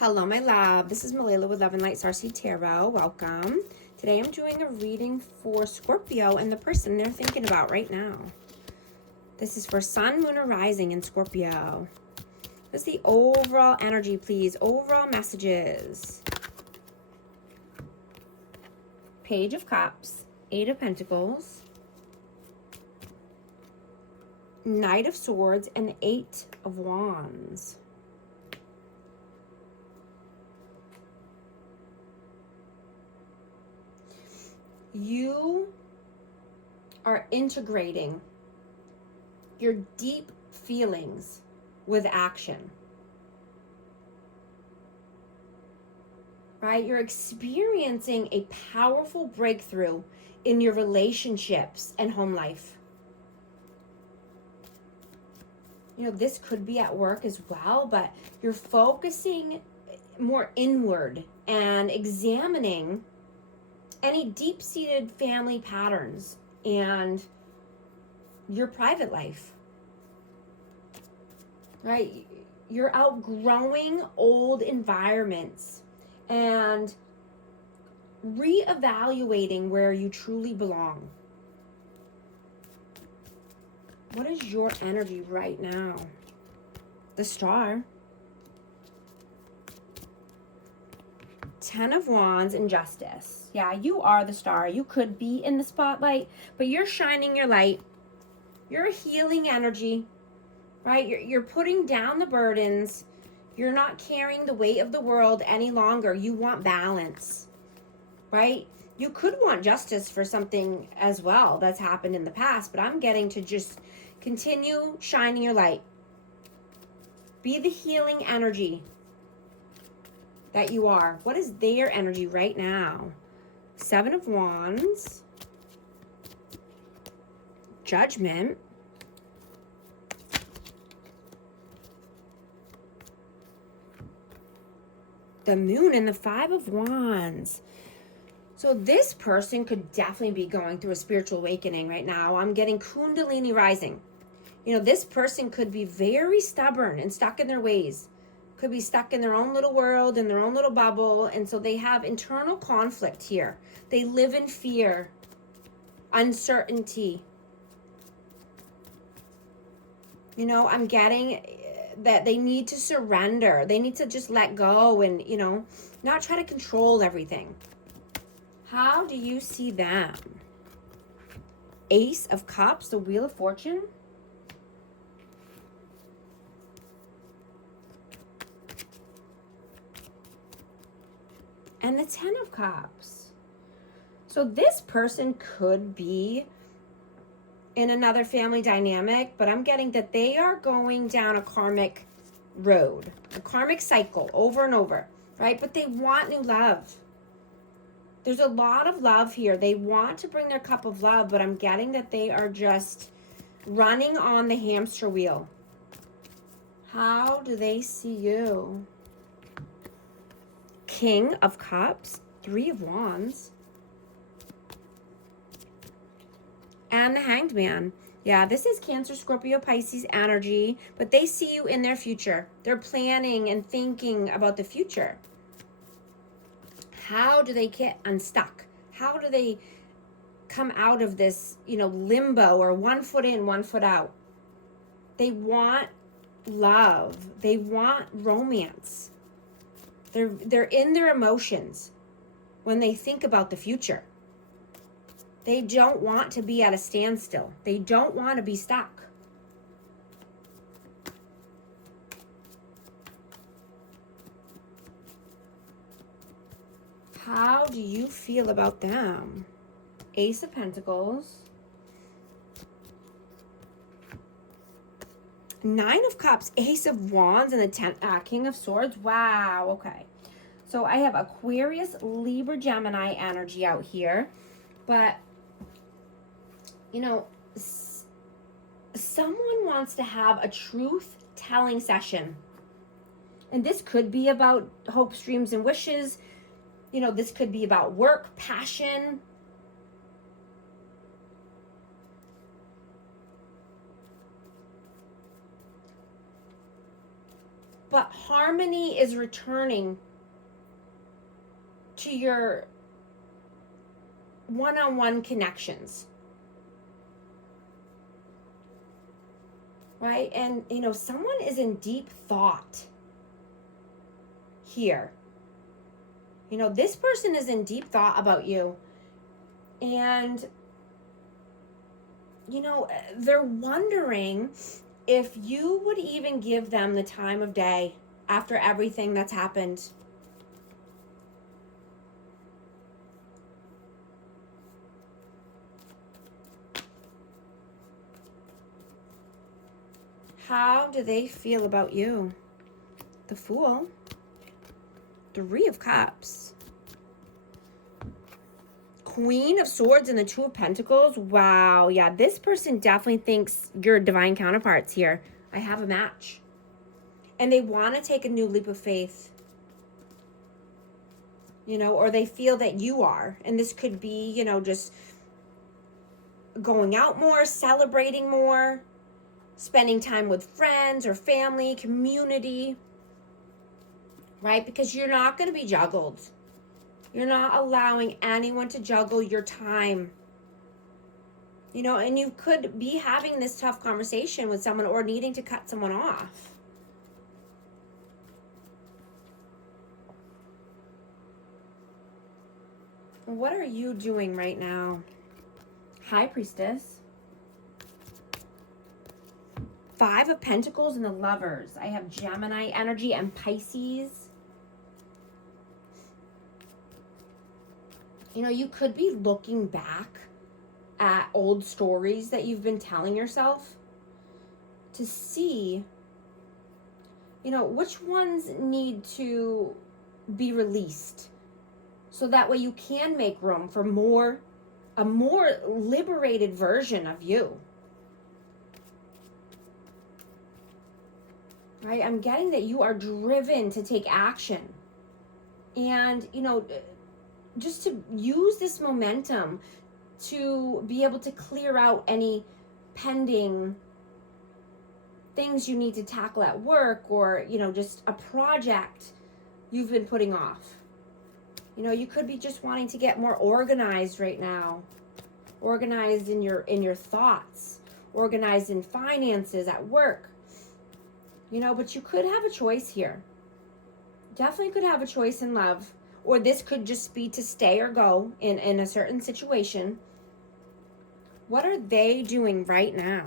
Hello, my love. This is Malila with Love and Light Starseed Tarot. Welcome. Today I'm doing a reading for Scorpio and the person they're thinking about right now. This is for Sun, Moon, or Rising in Scorpio. What's the overall energy, please? Overall messages. Page of Cups, Eight of Pentacles, Knight of Swords, and Eight of Wands. You are integrating your deep feelings with action, right? You're experiencing a powerful breakthrough in your relationships and home life. You know, this could be at work as well, but you're focusing more inward and examining any deep-seated family patterns and your private life, right? You're outgrowing old environments and reevaluating where you truly belong. What is your energy right now? The Star. Ten of Wands and Justice. Yeah, you are the star. You could be in the spotlight, but you're shining your light. You're a healing energy, right? You're putting down the burdens. You're not carrying the weight of the world any longer. You want balance, right? You could want justice for something as well that's happened in the past, but I'm getting to just continue shining your light. Be the healing energy that you are. What is their energy right now? Seven of Wands, Judgment, the Moon, and the Five of Wands. So this person could definitely be going through a spiritual awakening right now. I'm getting Kundalini rising. You know, this person could be very stubborn and stuck in their ways. Could be stuck in their own little world, in their own little bubble, and so they have internal conflict here. They live in fear, uncertainty. You know, I'm getting that they need to surrender. They need to just let go and, you know, not try to control everything. How do you see them? Ace of Cups, the Wheel of Fortune. And the Ten of Cups. So this person could be in another family dynamic, but I'm getting that they are going down a karmic road, a karmic cycle over and over, right? But they want new love. There's a lot of love here. They want to bring their cup of love, but I'm getting that they are just running on the hamster wheel. How do they see you? King of Cups, Three of Wands, and the Hanged Man. Yeah, this is Cancer, Scorpio, Pisces energy, but they see you in their future. They're planning and thinking about the future. How do they get unstuck? How do they come out of this, you know, limbo or 1 foot in, 1 foot out? They want love. They want romance. They're in their emotions when they think about the future. They don't want to be at a standstill. They don't want to be stuck. How do you feel about them? Ace of Pentacles, Nine of Cups, Ace of Wands, and the King of Swords. Wow, okay. So I have Aquarius, Libra, Gemini energy out here. But, you know, someone wants to have a truth-telling session. And this could be about hopes, dreams, and wishes. You know, this could be about work, passion. But harmony is returning to your one-on-one connections. Right? And, you know, someone is in deep thought here. You know, this person is in deep thought about you. And, you know, they're wondering if you would even give them the time of day after everything that's happened. How do they feel about you? The Fool. 3 of Cups. Queen of Swords and the 2 of Pentacles. Wow. Yeah, this person definitely thinks you're divine counterparts here. I have a match. And they want to take a new leap of faith. You know, or they feel that you are. And this could be, you know, just going out more, celebrating more, spending time with friends or family, community. Right? Because you're not going to be juggled. You're not allowing anyone to juggle your time. You know, and you could be having this tough conversation with someone or needing to cut someone off. What are you doing right now? High Priestess. 5 of Pentacles and the Lovers. I have Gemini energy and Pisces. You know, you could be looking back at old stories that you've been telling yourself to see, you know, which ones need to be released. So that way you can make room for a more liberated version of you. Right? I'm getting that you are driven to take action. And, you know, just to use this momentum to be able to clear out any pending things you need to tackle at work, or, you know, just a project you've been putting off. You know, you could be just wanting to get more organized right now. Organized in your thoughts, organized in finances at work. You know, but you could have a choice here. Definitely could have a choice in love. Or this could just be to stay or go in a certain situation. What are they doing right now?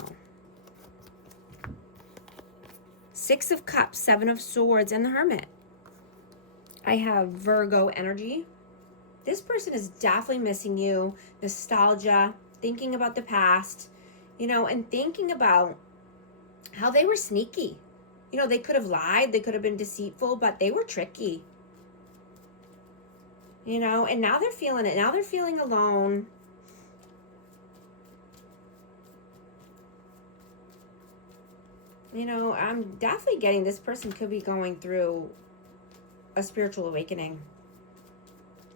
6 of Cups, 7 of Swords, and the Hermit. I have Virgo energy. This person is definitely missing you. Nostalgia, thinking about the past, you know, and thinking about how they were sneaky. You know, they could have lied, they could have been deceitful, but they were tricky. You know, and now they're feeling it. Now they're feeling alone. You know, I'm definitely getting this person could be going through a spiritual awakening.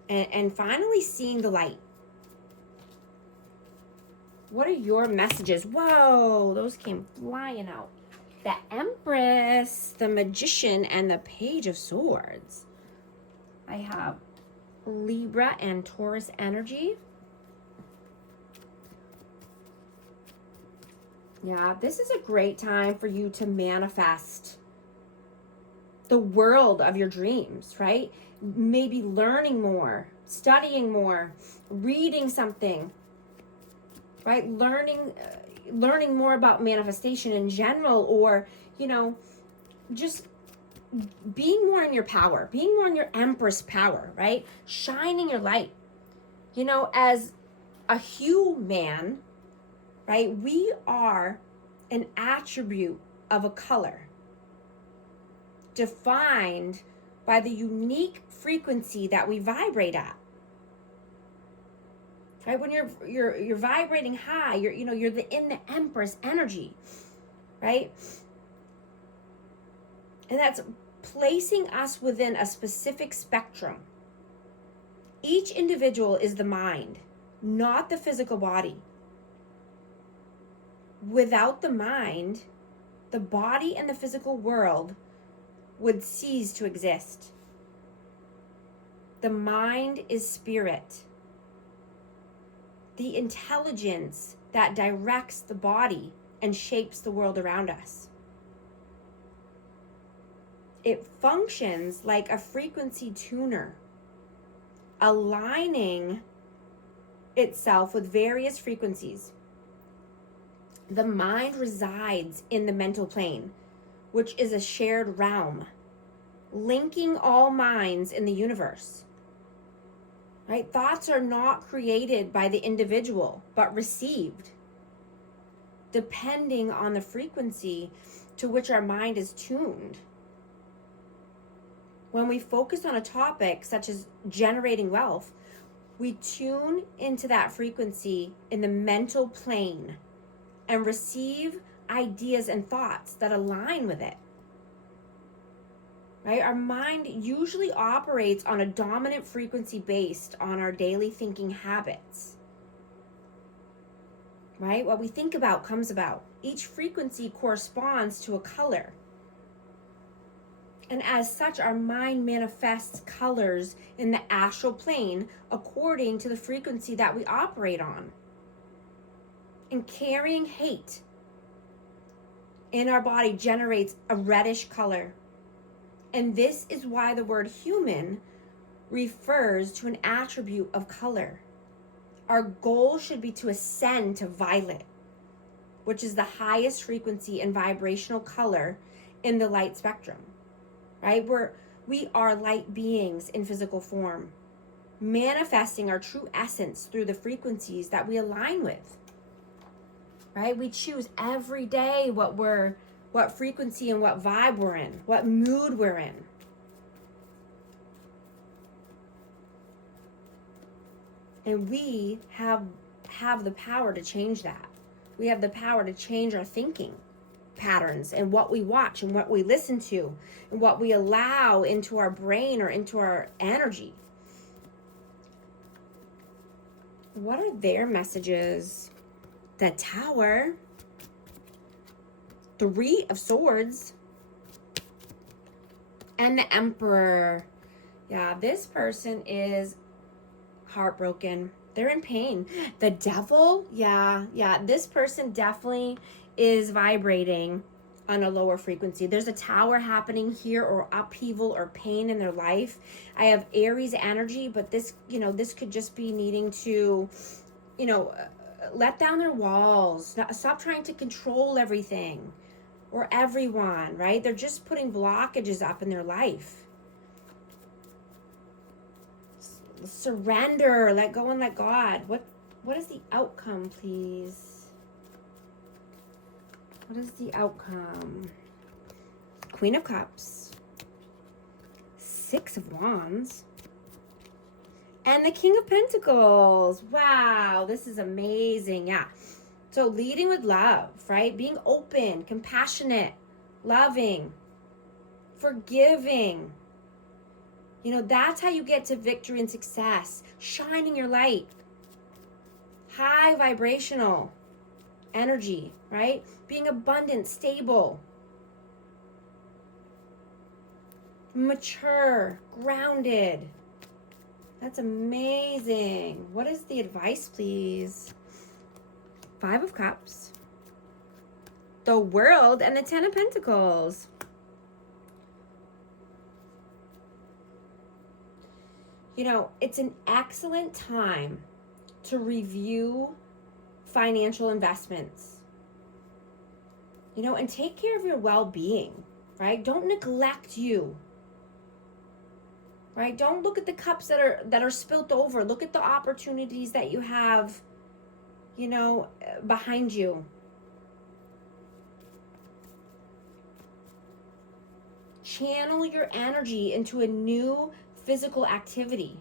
And finally seeing the light. What are your messages? Whoa, those came flying out. The Empress, the Magician, and the Page of Swords. I have Libra and Taurus energy. Yeah, this is a great time for you to manifest the world of your dreams, right? Maybe learning more, studying more, reading something, right? Learning more about manifestation in general, or, you know, just being more in your power, being more in your Empress power, right? Shining your light. You know, as a human, right, we are an attribute of a color defined by the unique frequency that we vibrate at. Right? When you're vibrating high, you're in the Empress energy, right? And that's placing us within a specific spectrum. Each individual is the mind, not the physical body. Without the mind, the body and the physical world would cease to exist. The mind is spirit, the intelligence that directs the body and shapes the world around us. It functions like a frequency tuner, aligning itself with various frequencies. The mind resides in the mental plane, which is a shared realm, linking all minds in the universe. Right? Thoughts are not created by the individual, but received, depending on the frequency to which our mind is tuned. When we focus on a topic such as generating wealth, we tune into that frequency in the mental plane and receive ideas and thoughts that align with it. Right? Our mind usually operates on a dominant frequency based on our daily thinking habits. Right? What we think about comes about. Each frequency corresponds to a color. And as such, our mind manifests colors in the astral plane according to the frequency that we operate on. And carrying hate in our body generates a reddish color. And this is why the word human refers to an attribute of color. Our goal should be to ascend to violet, which is the highest frequency and vibrational color in the light spectrum. Right? We are light beings in physical form, manifesting our true essence through the frequencies that we align with. Right? We choose every day what frequency and what vibe we're in, what mood we're in. And we have the power to change that. We have the power to change our thinking patterns and what we watch and what we listen to and what we allow into our brain or into our energy. What are their messages? The Tower, 3 of Swords, and the Emperor. Yeah, this person is heartbroken. They're in pain. The Devil, yeah, this person definitely is vibrating on a lower frequency. There's a tower happening here, or upheaval or pain in their life. I have Aries energy, but this could just be needing to, let down their walls. Stop trying to control everything or everyone, right? They're just putting blockages up in their life. Surrender, let go and let God. What is the outcome, please? What is the outcome? Queen of Cups, 6 of Wands, and the King of Pentacles. Wow, this is amazing. Yeah. So leading with love, right? Being open, compassionate, loving, forgiving. That's how you get to victory and success. Shining your light. High vibrational energy, right? Being abundant, stable, mature, grounded. That's amazing. What is the advice, please? 5 of Cups, the World, and the 10 of Pentacles. It's an excellent time to review financial investments, and take care of your well-being, right? Don't neglect you, right? Don't look at the cups that are spilt over. Look at the opportunities that you have, behind you. Channel your energy into a new physical activity.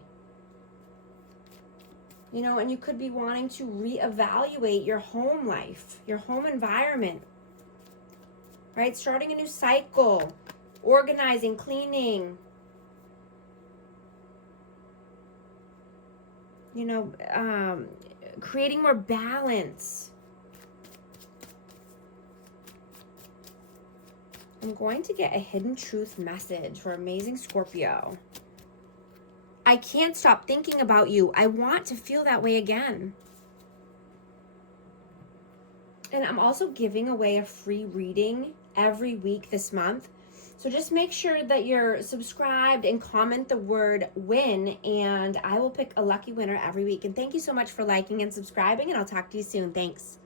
And you could be wanting to reevaluate your home life, your home environment, right? Starting a new cycle, organizing, cleaning, creating more balance. I'm going to get a hidden truth message for amazing Scorpio. I can't stop thinking about you. I want to feel that way again. And I'm also giving away a free reading every week this month. So just make sure that you're subscribed and comment the word win, and I will pick a lucky winner every week. And thank you so much for liking and subscribing, and I'll talk to you soon. Thanks.